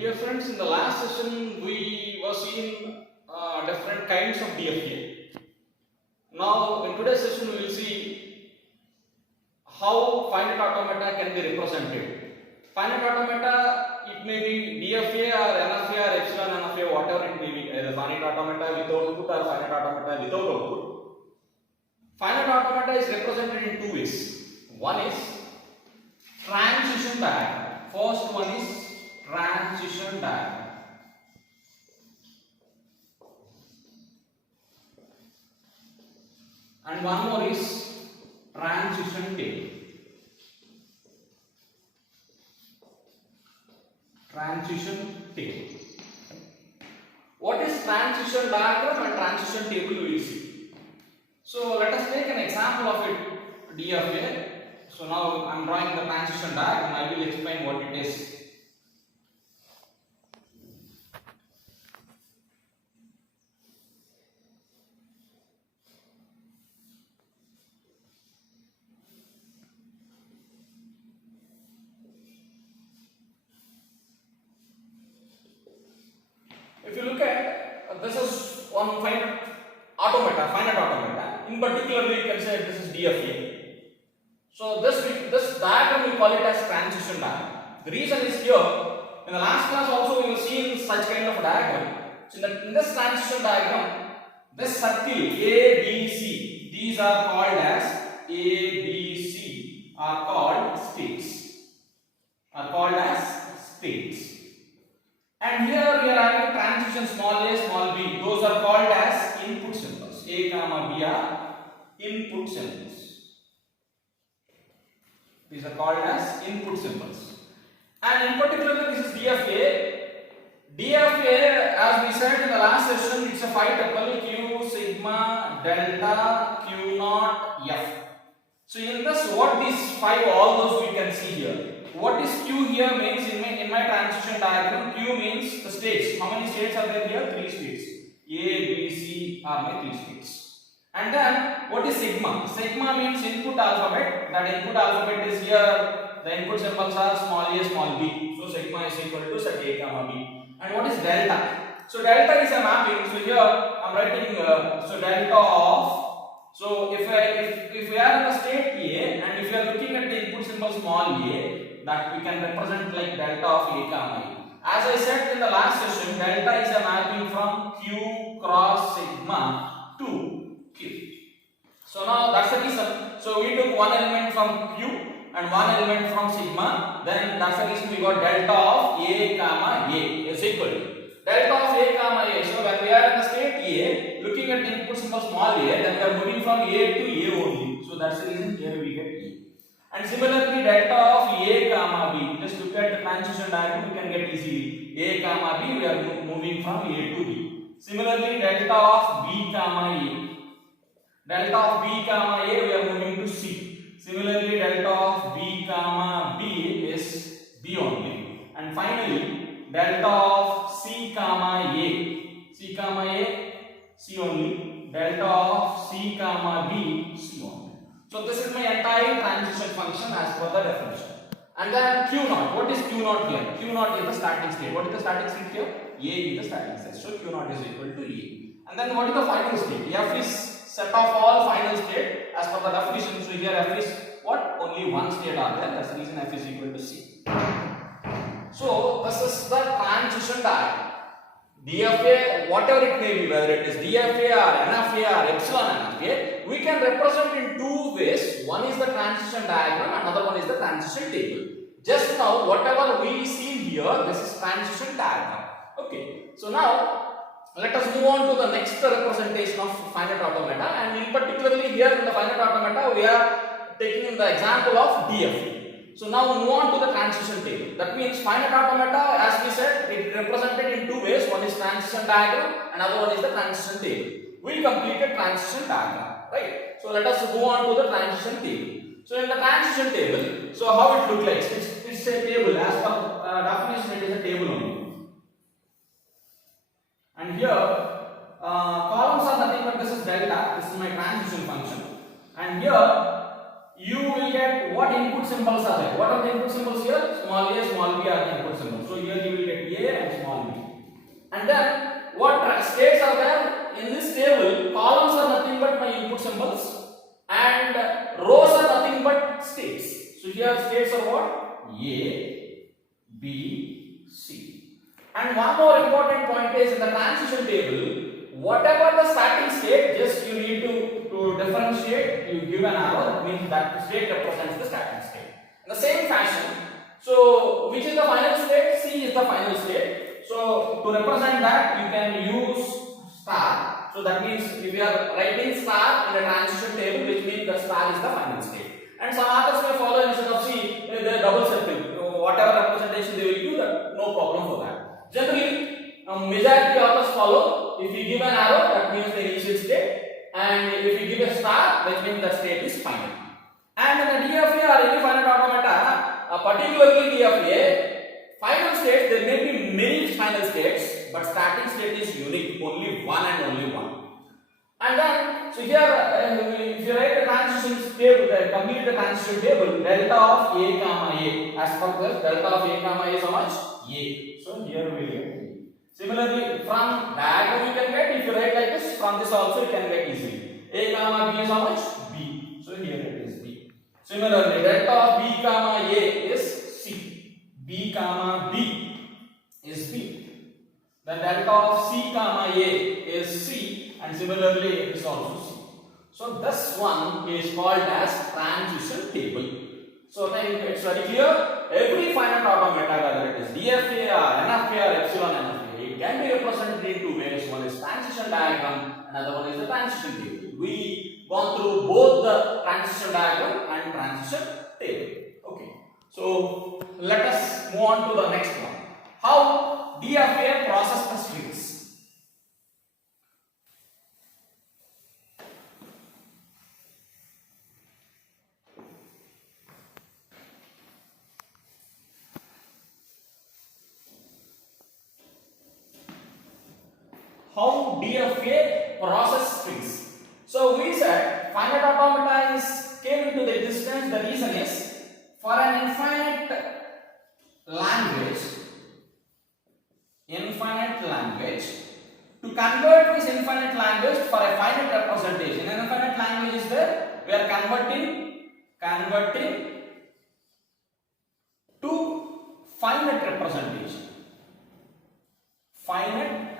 Dear friends, in the last session we were seeing different kinds of DFA. Now in today's session we will see how finite automata can be represented. Finite automata, it may be DFA or NFA or epsilon NFA, whatever it may be, either finite automata with output or finite automata without output. Finite automata is represented in two ways. One is transition diagram. First one is transition diagram. And one more is transition table. Transition table. What is transition diagram and transition table we will see. So let us take an example of it, DFA. So now I am drawing the transition diagram. I will explain what it is. If you look at this is one finite automata. In particular, you can say this is DFA. So this diagram we call it as transition diagram. The reason is here, in the last class also we have seen such kind of a diagram. So in this transition diagram, this circle A, B, C, these are called as A, B, C, are called states. And here we are having transition small a, small b. Those are called as input symbols. A comma b are input symbols. These are called as input symbols. And in particular, this is DFA. DFA, as we said in the last session, it's a 5-tuple Q, sigma, delta, Q naught, F. So in this, what these 5, all those we can see here. What is Q here means in my transition diagram, Q means the states. How many states are there here? 3 states. A, B, C are my 3 states. And then what is sigma? Sigma means input alphabet. That input alphabet is here. The input symbols are small a, small b. So sigma is equal to set a comma b. And what is delta? So delta is a mapping. So here I am writing so delta of. So if we are in the state A and if we are looking at the input symbol small a, that we can represent like delta of a comma a. As I said in the last session, delta is a mapping from Q cross sigma to Q. So now that's the reason. So we took one element from Q and one element from sigma. Then that's the reason we got delta of a comma a is equal to delta of a comma a. So when we are in the state A, looking at the input symbol small a, then we are moving from a to a only. So that's the reason here we get a. And similarly, delta of a comma b. Just look at the transition diagram, you can get easily. A comma b, we are moving from a to b. Similarly, delta of b comma a. Delta of b comma a, we are moving to c. Similarly, delta of b comma b is b only. And finally, delta of c comma a. C comma a, c only. Delta of c comma b, c only. So this is my entire transition function as per the definition. And then Q naught. What is Q naught here? Q naught is the starting state. What is the starting state here? A is the starting state. So Q naught is equal to A. And then what is the final state? F is set of all final state as per the definition. So here F is what? Only one state are there. That's the reason F is equal to C. So this is the transition diagram. DFA, whatever it may be, whether it is DFA or NFA or epsilon NFA, we can represent in two ways. One is the transition diagram, another one is the transition table. Just now, whatever we see here, this is transition diagram. Okay. So now, let us move on to the next representation of finite automata, and in particularly here in the finite automata, we are taking the example of DFA. So now move on to the transition table. That means finite automata, as we said, it represented in two ways. One is transition diagram, another one is the transition table. We completed transition diagram, right? So let us move on to the transition table. So in the transition table, so how it looks like? It's a table. As per definition, it is a table only. And here, columns are nothing but this is delta. This is my transition function. And here, you will get what input symbols are there. What are the input symbols here? Small a, small b are the input symbols. So here you will get a small b. And then what states are there in this table? Columns are nothing but my input symbols and rows are nothing but states. So here states are what? A, B, C. And one more important point is in the transition table, whatever the starting state, just you need to differentiate, you give an arrow, that means that state represents the starting state. In the same fashion, so which is the final state? C is the final state. So to represent that, you can use star. So that means if you are writing star in the transition table, which means the star is the final state. And some others may follow instead of C, they double circle. Whatever representation they will give, that no problem for that. Generally, majority authors follow. If you give an arrow, that means the initial state, and if you give a star, that means the state is final. And in the DFA or any finite automata, particularly DFA, final state, there may be many final states, but starting state is unique, only one and only one. And then, so here, if you write the transition table, complete the transition table, delta of A comma A. As per this, delta of A comma A is how much? A. So here we will get A. Similarly, from diagram you can get, if you write like this, from this also you can get easily. A comma B is how much? B. So here it is B. Similarly, delta of B comma A is C. B comma B is B. Then delta of C comma A is C. And similarly, it is also C. So this one is called as transition table. So I think it's very clear. Every finite automata, whether it is DFA or NFA or epsilon NFA, it can be represented in two ways. One is transition diagram, another one is the transition table. We gone through both the transition diagram and transition table. Okay. So let us move on to the next one. How DFA process the strings. How DFA process strings. So we said finite automata came into the existence. The reason is for an infinite language, to convert this infinite language for a finite representation. An infinite language is there. We are converting to finite representation. Finite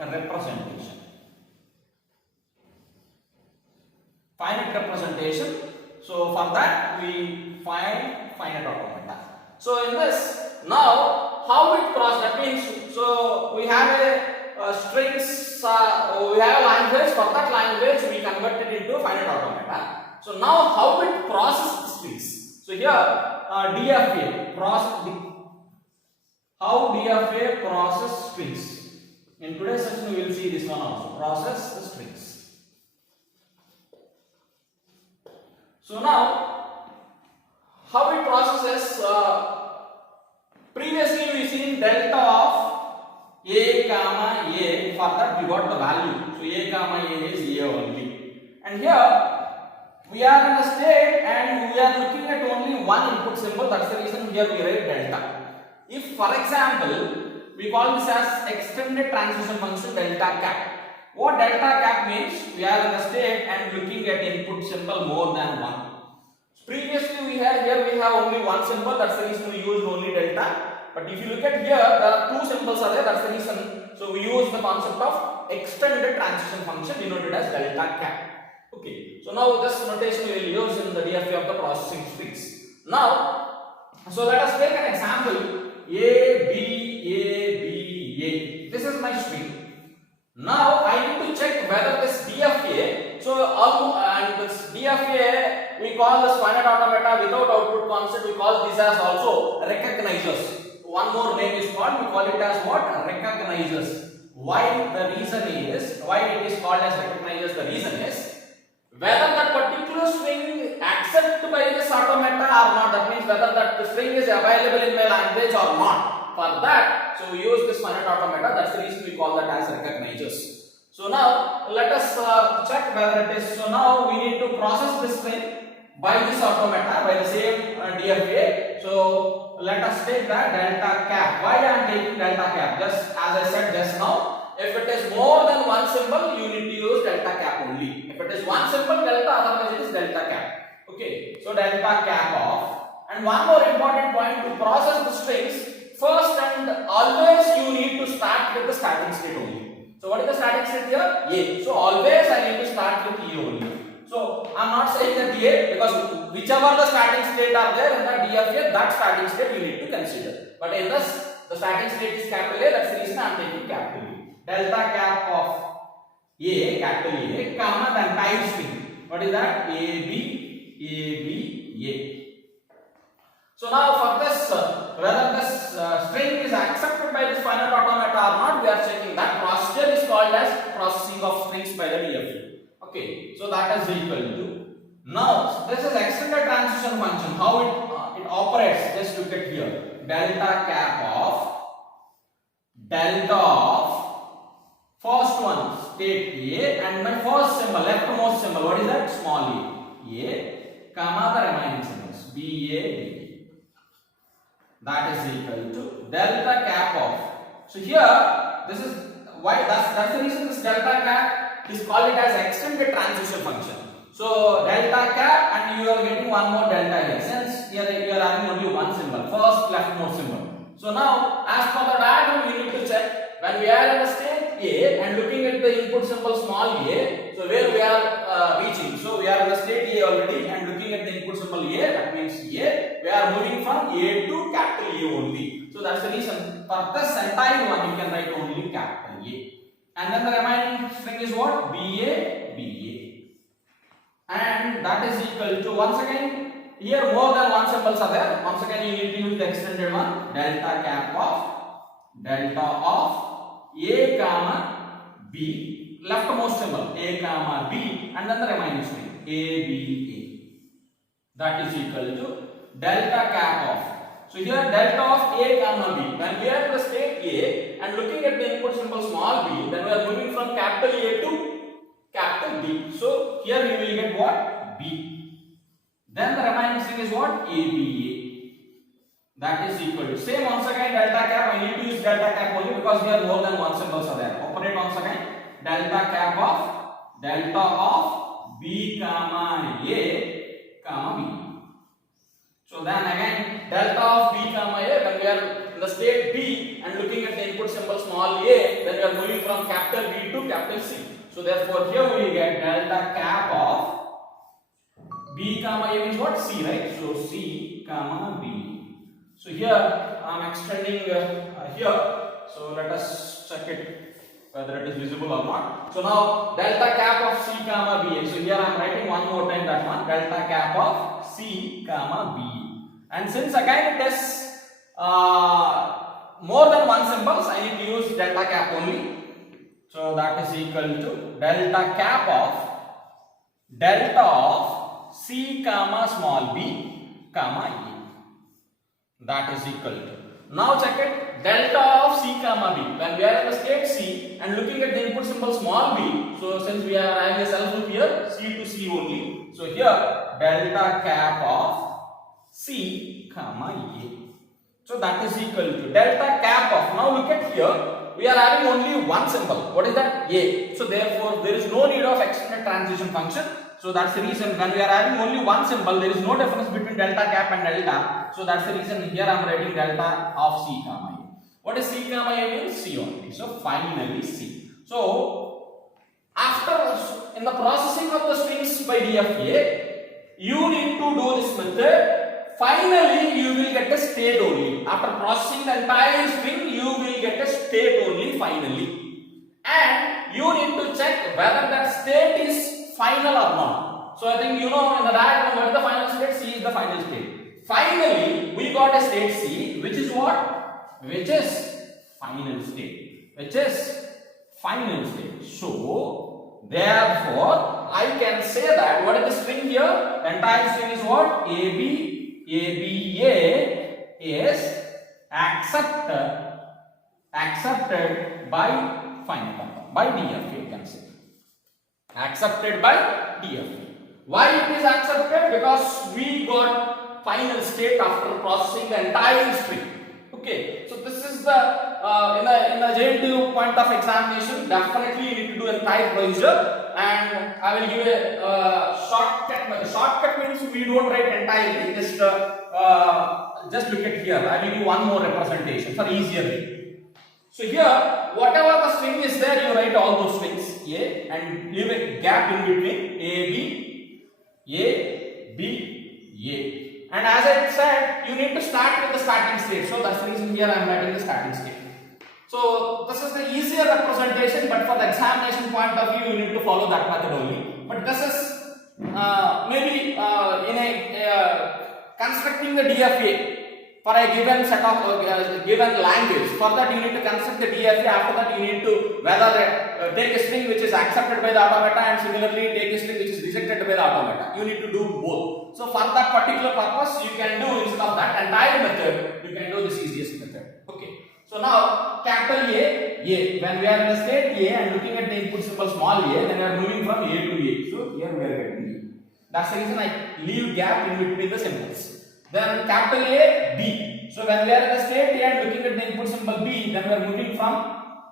representation. So for that we find finite automata. So in this, now how it process, that means, so we have a strings, we have a language. For that language we convert it into finite automata. So now how it processes strings. So here DFA process, how DFA process strings. In today's session we will see this one also, process the strings. So now how it processes, previously we seen delta of A comma A, for that we got the value. So A comma A is A only. And here we are in a state and we are looking at only one input symbol, that's the reason here we write delta. If for example, we call this as extended transition function delta cap. What delta cap means? We are in the state and looking at input symbol more than one. Previously we have only one symbol, that's the reason we used only delta. But if you look at here, there are two symbols are there, that's the reason. So we use the concept of extended transition function denoted as delta cap. Okay. So now this notation we will use in the DFA of the processing strings. Now, so let us take an example. A, B, A. This is my string. Now I need to check whether this DFA, so and this DFA we call this finite automata without output concept, we call this as also recognizers. One more name is called, we call it as what? Recognizers. Why? The reason is, why it is called as recognizers, the reason is whether that particular string accepted by this automata or not. That means whether that string is available in my language or not. For that, so we use this finite automata. That's the reason we call that as recognizers. So now let us check whether it is. So now we need to process this string by this automata, by the same DFA. So let us take that delta cap. Why I am taking delta cap? Just as I said just now, if it is more than one symbol, you need to use delta cap only. If it is one symbol, delta, otherwise it is delta cap. Okay, so delta cap of. And one more important point, to process the strings, first and always you need to start with the starting state only. So what is the starting state here? A. So always I need to start with A only. So I am not saying that A, because whichever the starting state are there in the DFA, that starting state you need to consider. But in this, the starting state is capital A, that's the reason I am taking capital A. Delta cap of A, capital A, comma, then type string. What is that? A, B, A. So now for this, whether this string is accepted by this finite automata or not, we are checking. That procedure is called as processing of strings by the DFA. Okay, so that is equal to. Now this is extended transition function. How it operates? Just look at here. Delta cap of first one state A and my first symbol, leftmost symbol. What is that? Small a, comma the remaining symbols B A B. That is equal to delta cap of. So here this is why that's the reason this delta cap is called it as extended transition function. So delta cap and you are getting one more delta here. Since here you are having only one symbol, first leftmost symbol. So now as per the diagram we need to check when we are in the state A and looking at the input symbol small a. So where we are reaching. So we are in the state A already and looking at the input symbol A, that means A. We are moving from A to capital A only. So that's the reason for this entire one you can write only capital A. And then the remaining string is what? BA, BA. And that is equal to, once again, here more than one symbols are there. Once again you need to use the extended one. Delta cap of A comma B, leftmost symbol A comma B, and then the remaining string A, B, A. That is equal to delta cap of. So here delta of A comma B. When we are in the state A and looking at the input symbol small b, then we are moving from capital A to capital B. So here we will get what? B. Then the remaining string is what? A, B, A. That is equal to. Same once again delta cap. I need to use delta cap only because here more than one symbols are there. Operate once again. Delta cap of B comma A comma B. So then again delta of B comma A, when we are in the state B and looking at the input symbol small a, then we are moving from capital B to capital C. So therefore here we get delta cap of B comma A means what? C, right? So C comma B. So here I am extending here. So let us check it whether it is visible or not. So now delta cap of C comma B. So here I am writing one more time that one, delta cap of C comma B. And since again it is more than one symbols, I need to use delta cap only. So that is equal to delta cap of C comma small b comma A. That is equal to. Now check it, delta of C comma B. When we are in the state C and looking at the input symbol small b, so since we are having a self loop here, C to C only. So here delta cap of C comma A. So that is equal to delta cap of. Now look at here. We are having only one symbol. What is that? A. So therefore there is no need of extended transition function. So that's the reason when we are having only one symbol, there is no difference between delta cap and delta. So that's the reason here I am writing delta of C comma A. What is C comma A means? C only. So finally C. So after in the processing of the strings by DFA, you need to do this method. Finally, you will get a state only. After processing the entire string, you will get a state only finally. And you need to check whether that state is final or not. So I think you know in the diagram what is the final state? C is the final state. Finally, we got a state C, which is what? Which is final state. Which is final state. So, therefore, I can say that what is the string here? The entire string is what? ABA is accepted by finite automata, by DFA, you can say. Accepted by DFA. Why it is accepted? Because we got final state after processing the entire string. Okay, so this is the in the JNTU point of examination. Definitely you need to do entire procedure, and I will give a shortcut. Shortcut means we don't write entirely. Just look at here. I will give one more representation for easier way. So here, whatever the string is there, you write all those strings A and leave a gap in between A, B, A. And as I said, you need to start with the starting state. So that's the reason here I am writing the starting state. So this is the easier representation, but for the examination point of view, you need to follow that method only. But this is maybe in a constructing the DFA for a given set of given language. For that you need to construct the DFA. After that you need to whether take a string which is accepted by the automata and similarly take a string which is rejected by the automata. You need to do both. So for that particular purpose you can do instead of that entire method, you can do this easiest method. Okay. So now capital A. When we are in the state A and looking at the input symbol small a, then we are moving from A to A. So here we are getting A. That's the reason I leave gap in between the symbols. Then capital A, B. So when we are in the state A and looking at the input symbol B, then we are moving from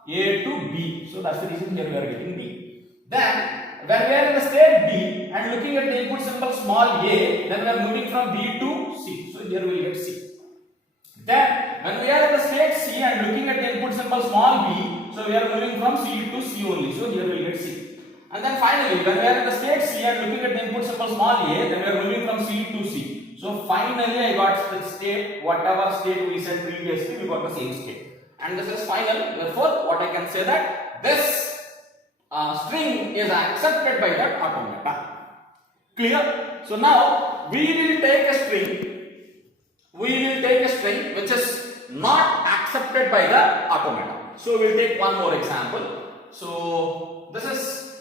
A to B. So that's the reason here we are getting B. Then when we are in the state B and looking at the input symbol small a, then we are moving from B to C. So here we will get C. Then when we are in the state C and looking at the input symbol small b, so we are moving from C to C only. So here we will get C. And then finally, when we are in the state C and looking at the input symbol small a, then we are moving from C to C. So finally I got the state, whatever state we said previously, we got the same state. And this is final. Therefore, what I can say that this string is accepted by that automata. Clear? So now we will take a string. Which is not accepted by the automata. So we will take one more example. So this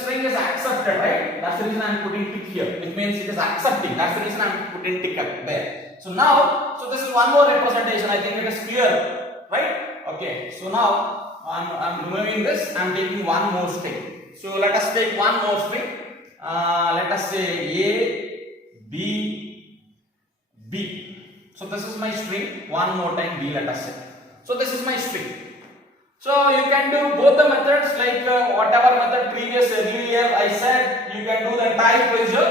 string is accepted, right? That's the reason I am putting tick here. It means it is accepting. That's the reason I am putting tick up there. So now, this is one more representation. I think it is clear, right? Okay. So now I'm removing this. I'm taking one more string. So let us take one more string. Let us say A, B, B. So this is my string. One more time B. Let us say. So this is my string. So you can do both the methods, like whatever method earlier I said, you can do the entire procedure.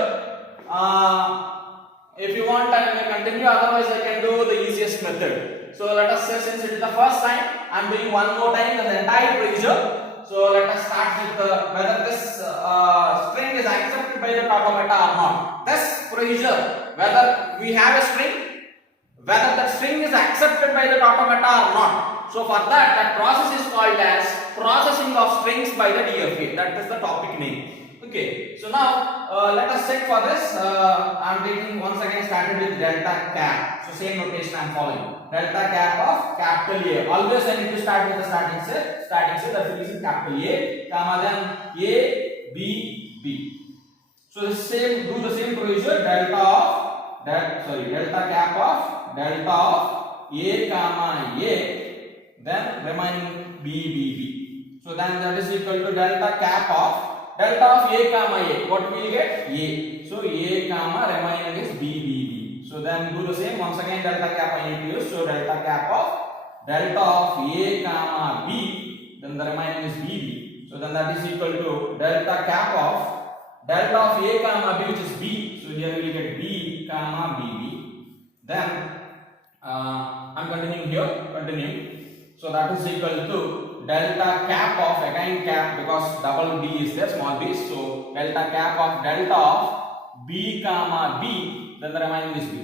If you want, I may continue, otherwise I can do the easiest method. So let us say, since it is the first time, I am doing one more time the entire procedure. So let us start with whether this string is accepted by the automata or not. This procedure, whether we have a string, whether that string is accepted by the automata or not. So for that process is called as processing of strings by the DFA. That is the topic name. Okay. So now let us check for this. I am taking once again started with delta cap. So same notation I am following. Delta cap of capital A. Always I need to start with the starting set. That's the reason capital A, comma then A, B, B. So the same, do the same procedure. Delta cap of delta of A, comma A. Then remaining B, B, B. So then that is equal to delta cap of A, comma A. What we will get? A. So A, comma remaining is B, B, B. So then do the same. Once again delta cap I need to use. So delta cap of A, comma B. Then the remaining is B, B. So then that is equal to delta cap of A, comma B, which is B. So here we will get B, comma B, B. Then I am continuing here. So that is equal to delta cap of, again cap because double B is there, small b. So delta cap of delta of B, comma B, then the remaining is B.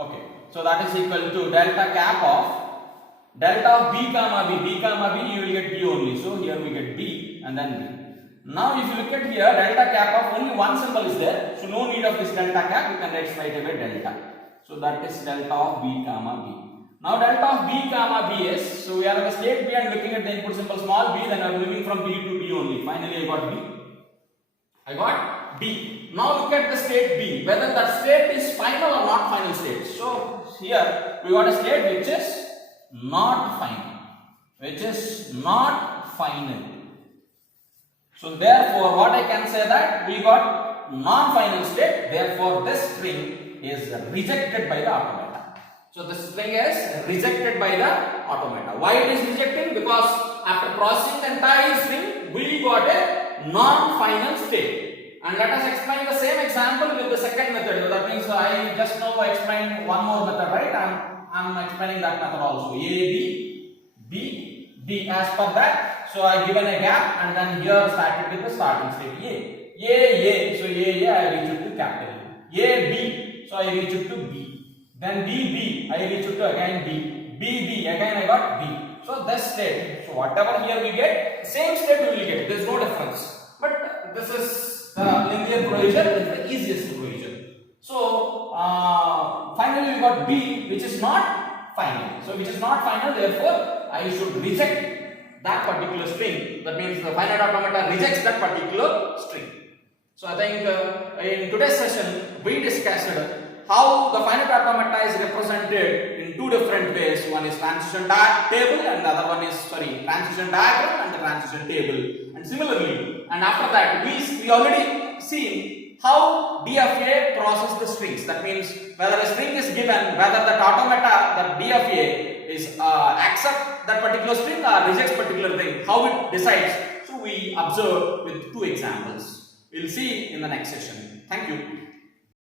Okay. So that is equal to delta cap of delta of B, comma B, you will get B only. So here we get B and then B. Now if you look at here, delta cap of only one symbol is there, so no need of this delta cap, you can write straight away delta. So that is delta of B, comma B. Now delta of B, comma B is, so we are in the state B and looking at the input symbol small b, then I am moving from B to B only. Finally I got B. Now look at the state B, whether that state is final or not final state. So here we got a state which is not final. So therefore, what I can say that we got non-final state. Therefore, this string is rejected by the automata. So the string is rejected by the automata. Why it is rejecting? Because after processing the entire string, we got a non-final state. And let us explain the same example with the second method. That means I just now explained one more method, right? I'm explaining that method also. A, B, as per that. So I given a gap and then here started with the starting state A. So A, I reach it to capital A, B. So I reach it to B. Then B, I reach it to again B, again I got B. So this state. So whatever here we get, same state we will get. There is no difference. But this is the linear closure, is the easiest closure. So finally we got B, which is not final. So which is not final, therefore I should reject that particular string. That means the finite automata rejects that particular string. So I think in today's session we discussed how the finite automata is represented in two different ways. One is transition table and the other one is transition diagram and the transition table. And similarly, and after that we already seen how DFA processes the strings. That means whether a string is given, whether that automata, that DFA is accept that particular string or rejects particular thing, how it decides. So we observe with two examples. We'll see in the next session. Thank you.